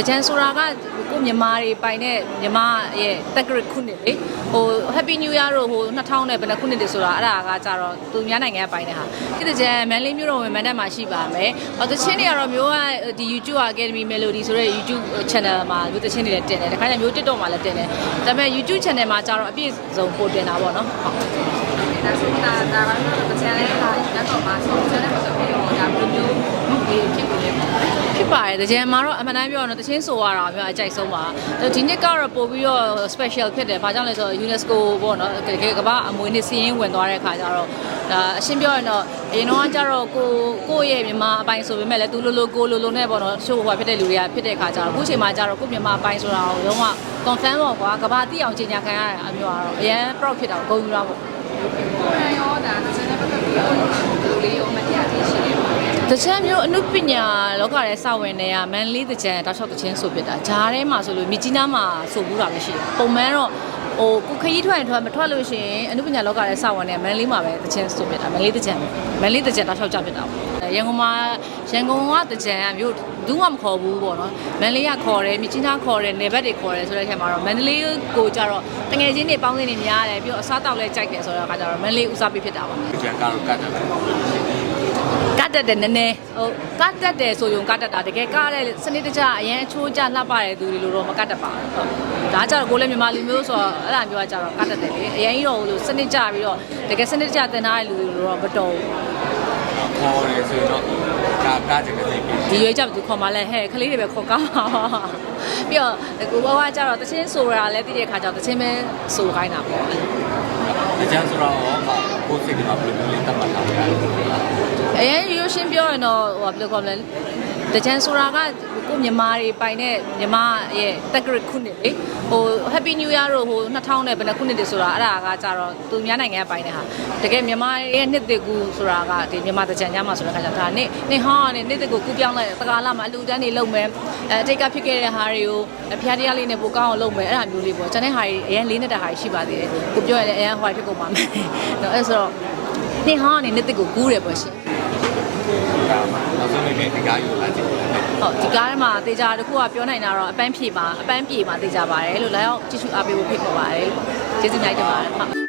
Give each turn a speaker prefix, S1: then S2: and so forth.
S1: တကြံဆိုတာကကိုမြန်မာတွေပိုင်တဲ့မြန်မာရဲ့တက်ကရစ်ခုနှစ်လေဟို Happy New Year တို့ဟို2000နဲ့ဘယ်နှခုနှစ်တည်းဆိုတာအဲ့ဒါကကြတော့သူများနိုင်ငံကပိုင်တဲ့ဟာဒီတကြံမန်လေးမျိုးတော်ဝင်မန်တက်မှာရှိပါမယ်ဟောတချင်းတွေကတော့မျိုးကဒီ YouTube Academy Melody ဆိုတဲ့ YouTube channel မှာမျိုးတချင်းတွေလည်းတင်တယ်တခါကျမျိုး TikTok မှာလည်းတင်တယ်ဒါပေမဲ့ YouTube channel မှာကြတော့အပြည့်စုံပို့တင်တာပေါ့နော်ဟုတ်
S2: ဒါဆိုတာဒါကတော့တစ်ချမ်းလေးဟာလက်တော့မှာဆိုချမ်းလေးပတ်သက်ပြီးတော့ဒါဘယ်လိုမျိုးမှုလေးဖြစ်နေလဲပေါ့
S1: ဖြစ်ပါတယ်တကြံမှာတော့အမှန်တမ်းပြောရတော့တချင်းဆိုရတာမျိုးအကြိုက်ဆုံးပါဒီနှစ်ကတော့ပို့ပြီးတော့ special ဖြစ်တယ်ဘာကြောင့်လဲဆိုတော့ UNESCO ပေါ့နော်တကယ်ကမ္ဘာအမွေနှစ်စီးရင်ဝင်သွားတဲ့အခါကျတော့ဒါအရှင်းပြောရင်တော့အရင်တော့ကကျတော့ကိုကိုယ့်ရဲ့မြန်မာအပိုင်းဆိုပေမဲ့လည်းသူလိုလိုကိုလိုလိုနဲ့ပေါ့နော်ရှိုးဟိုဖြစ်တဲ့လူတွေကဖြစ်တဲ့အခါကျတော့အခုချိန်မှာကျတော့ကိုယ့်မြန်မာအပိုင်းဆိုတာကိုလုံးဝ confirm ပေါ့ကွာကမ္ဘာသိအောင်ကြီးညာခံရတဲ့အမျိုးကတော့အရင် proud ဖြစ်တာကိုဂုဏ်ယူတာပေါ့
S2: ကိုယ်ရောဒါတစ်ချမ်းလေးပတ်သက်ပြီးတော့ဘယ်လိုလေးရောမတရားသေးရှိနေပါလဲ
S1: တချမ်းမျိုးအနုပညာလောကရဲ့စဝင်တွေကမန်လေးတချမ်းတောက်လျှောက်တချမ်းဆိုဖြစ်တာဂျားထဲမှာဆိုလို့မြကြီးနားမှာဆိုဘူးတာပဲရှိတယ်ပုံမှန်တော့ဟိုကိုခရီးထွက်ရင်ထွက်မထွက်လို့ရှိရင်အနုပညာလောကရဲ့စဝင်တွေကမန်လေးမှာပဲတချမ်းဆိုဖြစ်တာမန်လေးတချမ်းမန်လေးတချမ်းတောက်လျှောက်ကြဖြစ်တာပေါ့ရန်ကုန်မှာရန်ကုန်ကတကြံကမြို့ဘူးမှမခေါ်ဘူးပေါ့နော်မန္တလေးကခေါ်တယ်မြကြီးနားခေါ်တယ်နေဘက်တွေခေါ်တယ်ဆိုတဲ့အခါမှာတော့မန္တလေးကိုကြတော့တငယ်ချင်းတွေပေါင်းစင်းနေများတယ်ပြီးတော့အစားတောက်လဲကြိုက်တယ်ဆိုတော့အခါကျတော့မန္တလေးဦးစားပေးဖြစ်တာပါ
S3: ကြံကတော့ကတ်တယ်
S1: က တ်တက်တယ်နည်းနည်းဟိုကတ်တက်တယ်ဆိုရင်ကတ်တက်တာတကယ်ကားတဲ့စနစ်တကျအရင်အချိုးကျလှပတဲ့သူတွေလိုတော့မကတ်တက်ပါဘူးဟုတ်ဒါကြတော့ကိုလည်းမြန်မာလူမျိုးဆိုတော့အဲ့ဒါမျိုးကကြတော့ကတ်တက်တယ်လေအရင်ကြီးတော့လို့စနစ်ကျပြီးတော့တကယ်စနစ်တကျတင်ထားတဲ့လူတွေလိုတော့မတော်ဘူး
S3: ခေါ်တယ်ဆိုရင်တော့ကာကားကြတဲ့နေပြီ
S1: ဒီရွေးကြသူခေါ်မှလဲဟဲ့ကလေးတွေပဲခေါ်ကား ပါပြီးတော့ကိုဘဝကြတော့တချင်းဆိုတာလည်းသိတဲ့ခါကျတော့တချင်းပဲဆိုခိုင်းတာပေါ့
S3: ကြံဆိုတော့ကိုယ်စိတ်ကဘယ်လိုလဲတတ်မှတ်တာလဲ
S1: အရင်ရိုးရှင်းပြောရင်တော့ဟိုဘယ်လိုခေါ်မလဲ တကြံဆိုတာကကိုမြန်မာတွေပိုင်တဲ့မြန်မာရဲ့တက်ကရစ်ခုနှစ်လေဟို Happy New Year တို့ဟို2000နဲ့ဘယ်နှခုနှစ်တည်းဆိုတာအဲ့ဒါကကြတော့သူများနိုင်ငံကပိုင်တဲ့ဟာတကယ်မြန်မာရဲ့နှစ်တကူဆိုတာကဒီမြန်မာတကြံကြမှာဆိုတဲ့ခါကျတော့ဒါနေ့နေ့ဟောင်းနဲ့နှစ်တကူကူပြောင်းလိုက်တကားလာမှာအလူတန်းတွေလုံမယ်အဲအတိတ်ကဖြစ်ခဲ့တဲ့ဟာတွေကိုဖျားတရားလေးနဲ့ပိုကောင်းအောင်လုပ်မယ်အဲ့ဒါမျိုးလေးပေါ့ကျန်တဲ့ဟာတွေအရင်လေးနဲ့တဲ့ဟာတွေရှိပါသေးတယ်ကိုပြောရတဲ့အရင်ဟိုဖြစ်ကုန်ပါမယ်နော်အဲ့ဆိုတော့နေ့ဟောင်းနဲ့နှစ်တကူကူးတယ်ပေါ့ရှင်
S3: ကား မှာနောက်ဆုံးနေ့ဒီကားယူလာကြည့်တယ်
S1: ဟုတ်ဒီကားထဲမှာတေချာတစ်ခုကပြောနိုင်တာတော့အပန်းဖြေပါအပန်းပြေပါတေချာပါတယ်လို့လည်းအောင်ကြည့်ရှုအားပေးဖို့ဖိတ်ခေါ်ပါတယ်လို့ကျေးဇူးများတင်ပါတယ်ဟုတ်